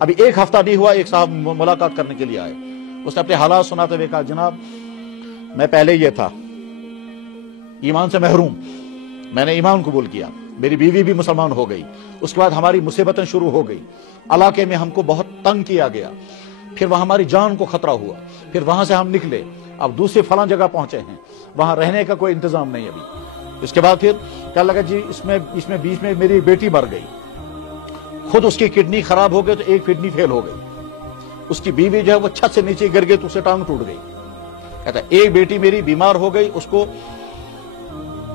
अभी एक हफ्ता नहीं हुआ, एक साहब मुलाकात करने के लिए आए। उसने अपने हालात सुनाते हुए कहा, जनाब मैं पहले ये था ईमान से महरूम, मैंने ईमान कबूल किया, मेरी बीवी भी मुसलमान हो गई, उसके बाद हमारी मुसीबतें शुरू हो गई, इलाके में हमको बहुत तंग किया गया, फिर वहां हमारी जान को खतरा हुआ, फिर वहां से हम निकले, अब दूसरी फलां जगह पहुंचे हैं, वहां रहने का कोई इंतजाम नहीं अभी। इसके बाद फिर क्या लगा जी, इसमें बीच में मेरी बेटी मर गई, खुद उसकी किडनी खराब हो गई तो एक किडनी फेल हो गई, उसकी बीवी जो है वो छत से नीचे गिर गई तो उससे टांग टूट गई। कहता एक बेटी मेरी बीमार हो गई, उसको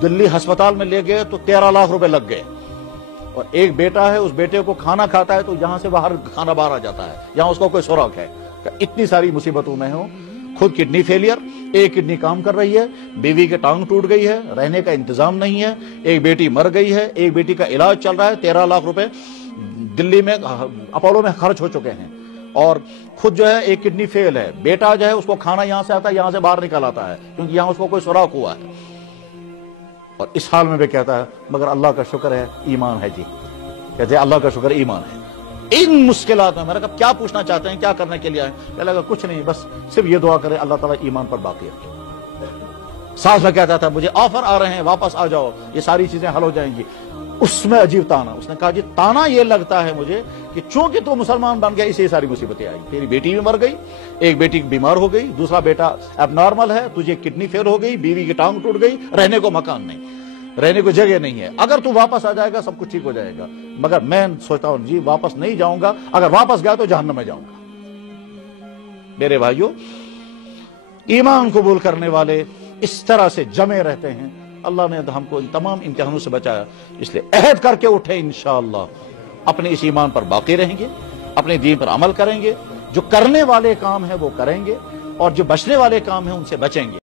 दिल्ली अस्पताल में ले गए तो 13 लाख रुपए लग गए, और एक बेटा है, उस बेटे को खाना खाता है तो यहां से बाहर खाना बाहर आ जाता है, यहां उसका कोई सुराग है। इतनी सारी मुसीबतों में हूं, खुद किडनी फेलियर, एक किडनी काम कर रही है, बीवी की टांग टूट गई है, रहने का इंतजाम नहीं है, एक बेटी मर गई है, एक बेटी का इलाज चल रहा है, 13 लाख रुपए दिल्ली में अपोलो में खर्च हो चुके हैं, और खुद जो है एक किडनी फेल है, बेटा जो है उसको खाना यहां से आता है, यहां से बाहर निकल आता है क्योंकि यहां उसको कोई सुराग हुआ है। और इस हाल में भी कहता है मगर अल्लाह का शुक्र है ईमान है जी, कहते हैं अल्लाह का शुक्र ईमान है। इन मुश्किलात में मैंने कहा क्या पूछना चाहते हैं, क्या करने के लिए आए? कहने लगा कुछ नहीं, बस सिर्फ ये दुआ करें अल्लाह ताला ईमान पर बाकी रखे। साथ में कहता था मुझे ऑफर आ रहे हैं, वापस आ जाओ, ये सारी चीजें हल हो जाएंगी। उसमें अजीब ताना, उसने कहा जी ताना ये लगता है मुझे कि चूंकि तू मुसलमान बन गया इससे सारी मुसीबतें आई, तेरी बेटी भी मर गई, एक बेटी बीमार हो गई, दूसरा बेटा एबनॉर्मल है, तुझे किडनी फेल हो गई, बीवी की टांग टूट गई, रहने को मकान नहीं, रहने को जगह नहीं है, अगर तू वापस आ जाएगा सब कुछ ठीक हो जाएगा। मगर मैं सोचता हूं जी वापस नहीं जाऊंगा, अगर वापस गया तो जहन्नम में जाऊंगा। मेरे भाइयों, ईमान कबूल करने वाले इस तरह से जमे रहते हैं। अल्लाह ने हमको इन तमाम इम्तिहानों से बचाया, इसलिए अहद करके उठे इंशाअल्लाह अपने इस ईमान पर बाकी रहेंगे, अपने दीन पर अमल करेंगे, जो करने वाले काम है वो करेंगे और जो बचने वाले काम है उनसे बचेंगे।